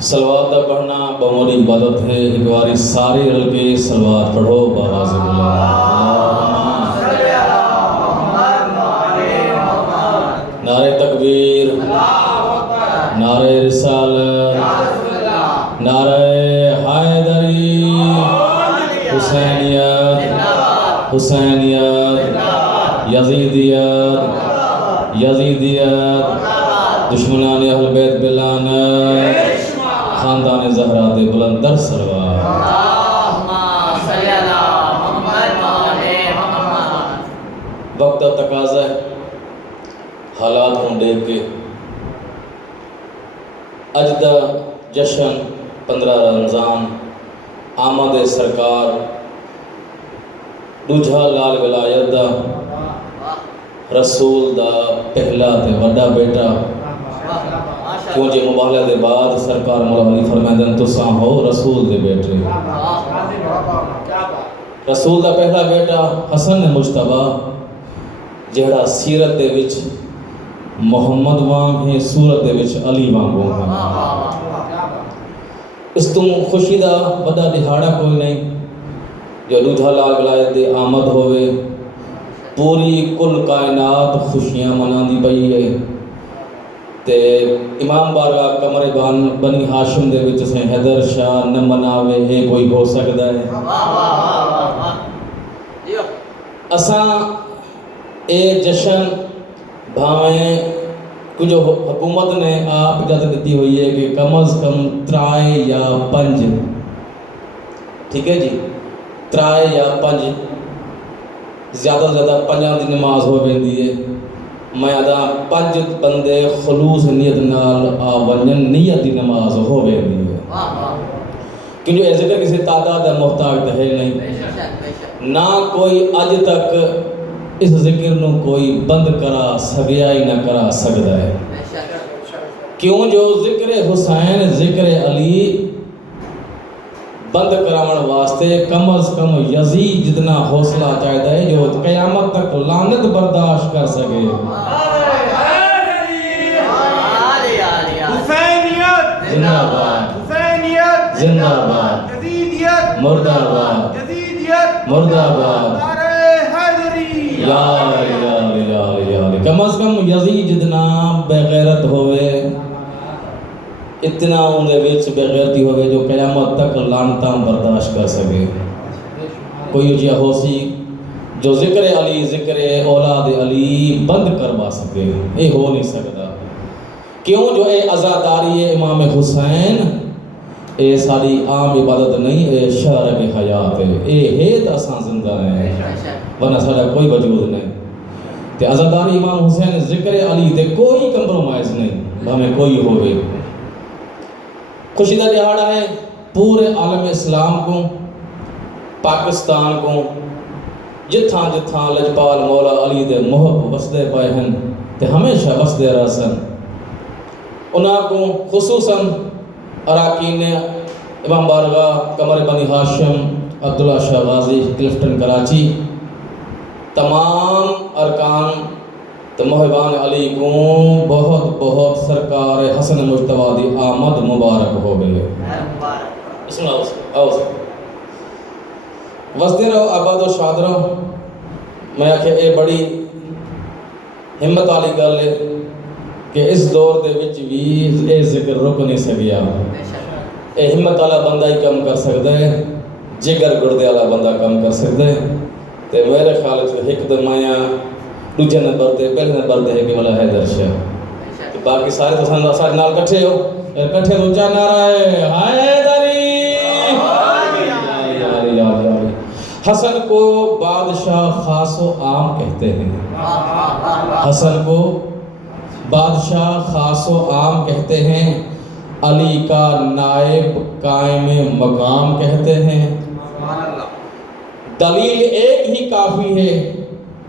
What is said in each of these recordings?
सलवात का पढ़ना बमौली इबादत है। एक बारी सारे रल के सलवात पढ़ो बावाज़ नारे तकबीर, नारे रिसालत, नारे हैदरी, हुसैनियत, हुसैनियत, यजीदियत, यजीदियत, दुश्मनान अहल बैत बिलानत, खानदान ज़हरा दे बुलंदर सलवात। वक्त दा तकाज़ा है, हालात को देख के अज दा जशन 15 रमज़ान आमद सरकार दूजा लाल विलायत दा रसूल दा पहला ते वड्डा बेटा क्यों जे मुबाहला दे बाद सरकार मौला अली फरमांदन तुसां हो रसूल दे बेटे। रसूल दा पहला बेटा हसन मुश्तबा जेड़ा सीरत दे विच मुहम्मद वांग है, सूरत दे विच अली वांगू है। इस तो खुशी दा वड्डा दिहाड़ा कोई नहीं जो दूजा लाल विलायत दे आमद होवे। पूरी कुल कायनात खुशियां मनांदी पई है ते इमाम बारगाह कमरे बनी हाशिम दे विच से हैदर शाह न मनावे ये कोई हो सकता है। असां ए जशन भावें कुछ हुकूमत ने आप इजाज़त दी हुई है कि कम अज़ कम 3 या 5, ठीक है जी, 3 या 5 ज़्यादा से ज़्यादा 5 की नमाज हो वेंदी है। मैं अदा 5 बंदे खलूस नीयत नाल आ वंजन नीयत की नमाज हो वेंदी है क्योंकि ऐसे जिक्र किसी तादाद का मोहताज तो है नहीं ना कोई अज तक इस जिक्र नू कोई बंद करा सकिया ही ना करा सकता है। क्यों जो जिक्र हुसैन जिक्र अली बंद करावन वास्ते कम अज कम यजीद जितना हौसला चाहिए है जो क़यामत तक लानत बर्दाश्त कर सके। हुसैनियत जिंदाबाद, हुसैनियत जिंदाबाद, यजीदियत मुर्दाबाद, यजीदियत मुर्दाबाद, नारे हैदरी या अली। कम अज कम यजीद जितना बेगैरत होवे इतना उनके विच बेगैरती होवे जो क़यामत तक लानतां बर्दाश्त कर सके। कोई जिया होसी जो जिक्र अली जिक्र औलाद अली बंद करवा सके, ये हो नहीं सकता। क्यों जो ये आज़ादारी है इमाम हुसैन ये सारी आम इबादत नहीं, ये शहर की हयात है, ये है तो असां जिंदा है वरना साਡਾ कोई वजूद नहीं। ते आज़ादारी इमाम हुसैन जिक्र अली ते कोई कंप्रोमाइज़ नहीं भावें कोई होवे। खुशी का दिहाड़ा है पूरे आलम इस्लाम को, पाकिस्तान को, जिथा जिथा लजपाल मौला अली दे मुहब वसदे पाए हैं ते हमेशा वसदे रहसन। उन्हां को खुसूसन अराकीन इमाम बारगाह कमर बनी हाशिम अब्दुल्ला शाह गाजी क्लिफ्टन कराची तमाम अरकान तो मोहबान अली को बहुत बहुत सरकार हसन मुश्तबा दी आमद मुबारक हो गई। वसदे रहो आबाद व शाद रहो। मैं आखे ये बड़ी हिम्मत वाली गल है कि इस दौर दे विच भी ये जिक्र रुक नहीं सकिया। ये हिम्मत वाला बंदा ही कम कर सकता है, जिगर गुर्दे वाला बंदा कम कर सकता है। तो मेरे ख्याल एक तो माया दूजे नंबर ते पहले नंबर ते है कि वाला हैदर शाह तो बाकी सारे तो सारे नाल इकट्ठे हो, इकट्ठे दूजा नारा है हैदरी। हसन को बादशाह खासो आम कहते हैं, हसन को बादशाह खासो आम कहते हैं, अली का नायब कायम मकाम कहते हैं। दलील एक ही काफ़ी है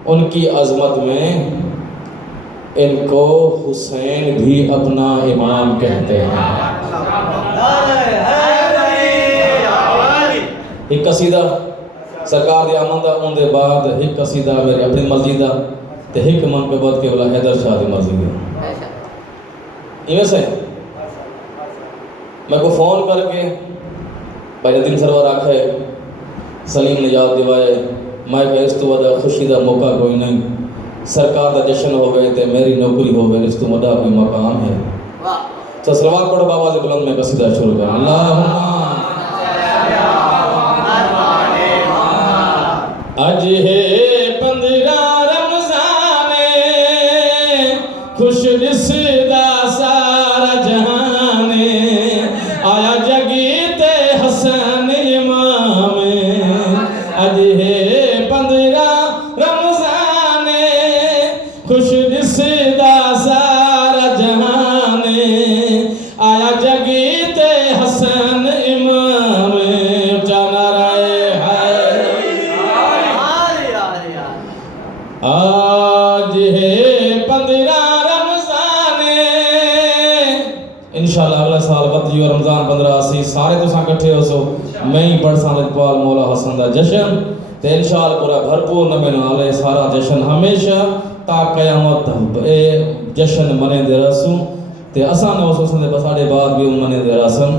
उनकी अज़मत में, इनको हुसैन भी अपना इमाम कहते हैं। एक कसीदा सरकार दी आमद दा उनके बाद एक कसीदा मेरी अपनी मर्जी दा تو ایک من کے بعد کے بلا حیدر شاہ دی مرضی گیا ایویں سے میں کو فون کر کے پہلے دن سرور آکھے سلیم نے یاد دیوائے میں کہ اس تو ودا خوشی دا موقع کوئی نہیں سرکار دا جشن ہوئے تے میری نوکری ہوئے اس تو ودا کوئی مقام ہے تو سلوات پڑھو بابا سے بلند میں قصیدہ شروع کریں اللہم اج ہے 15 رمضان خوش رسدہ سارا جہان آیا جگیت حسن امام اج ہے 15 رمضان خوش رسدہ سارا جہان آیا جگیت حسن امام جانا رائے آج ہے 15 رمضان انشاءاللہ اگلا سال بدجی اور رمضان 15 اسی سارے تو ساں کٹھے ہو سو میں ہی پڑھ ساں اقبال مولا حسن دا جشن تے انشاءاللہ پورا بھرپور نبی نالے سارا جشن ہمیشہ تا قیامت اے جشن منے دے رسوں تے اساں نہ ہو سن دے بساڑے بعد بھی منے دے رسن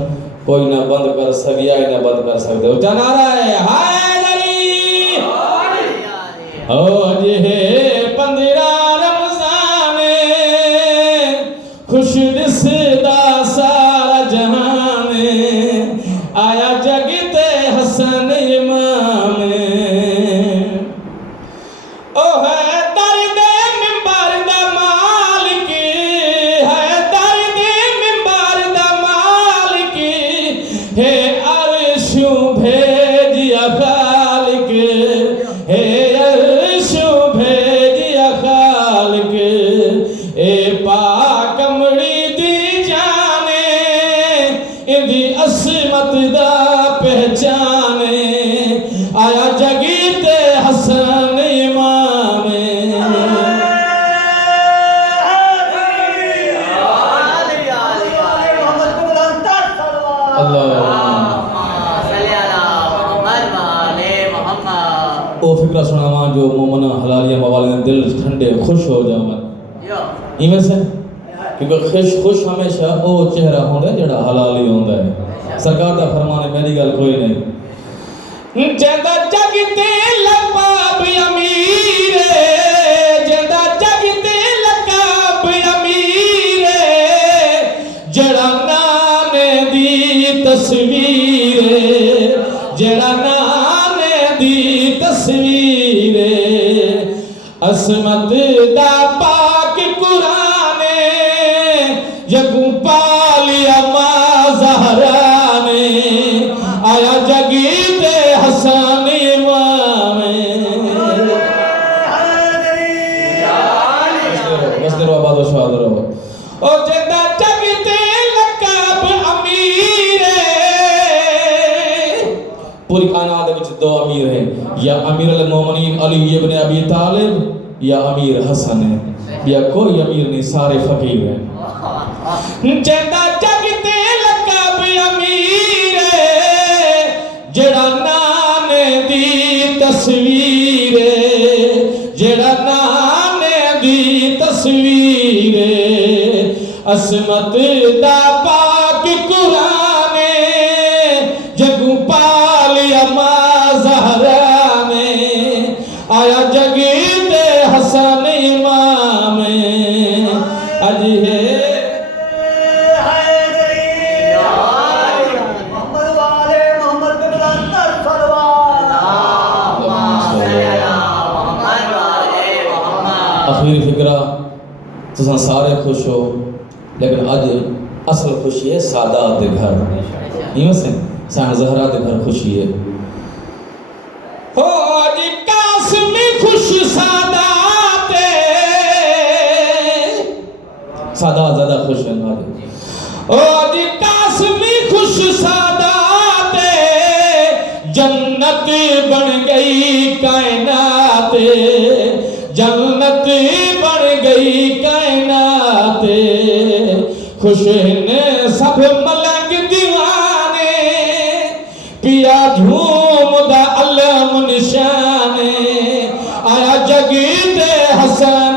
کوئی نہ بند کر سکیا نہ بند کر سکتے ہو کیا نعرہ ہے حیدری آج ہے 15 رمضان خوش رسدہ سارا جہان آیا جگت حسن امام او ہے درد منبر دا مالک ہے درد منبر دا مالک ہے عرشوں بھیجیا خالق ہے پاک امڑی دی جانے اندی عصمت دا پہچانے آیا جگیت حسن امام او فکرہ سناواں جو مومنہ حلالیہ موالین دل ٹھنڈے خوش ہو جاواں ایمیں سے کیونکہ خوش ہمیشہ او چہرہ ہوندہ ہے جڑا حلالی ہوندہ ہے سرکار دا فرمان ہے میری گل کوئی نہیں جیدہ جگتے لقب امیر جیدہ جگتے لقب امیر جڑا نانے دی تصویر جڑا نانے دی تصویر عصمت دا پاک قرآن یکوں پالیا ما زہران آیا جگیت حسن امام بس در آباد و شاد رہو او جدہ جگتے لقب امیر پوری کائنات وچ 2 امیر ہیں یا امیر المومنین علی ابن ابی طالب یا امیر حسن ہے یا کوئی امیر نہیں سارے فقیر ہیں جیدہ جگتے لقب امیر جڑا نانے دی تصویر جڑا نانے دی تصویر عصمت دا پاک قرآن جگوں پالیا ما زہران آیا جگیت حسن امام اج ہے آخری فکرہ تو سارے خوش ہو لیکن اج اصل خوشی ہے سادات دے گھر ایوں سے سان زہرا دے گھر خوشی ہے ہو جی قاسمی خوش سادات سادات زیادہ خوش ہے او جی قاسمی خوش سادات جنت بن گئی کائنات جنت بن گئی کائنات خوش ہیں سب ملنگ دیوانے پیا جھوم دا علم نشانے آیا جگیت حسن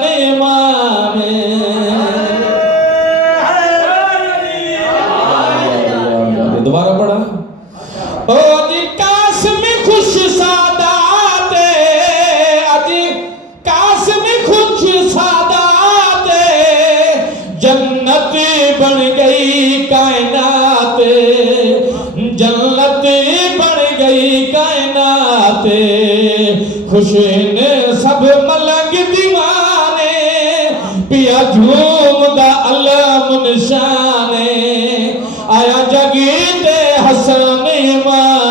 کائنات خوش نے سب ملک دیوانے پیا جھوم دا علم نشانے آیا جگیتے حسن ماں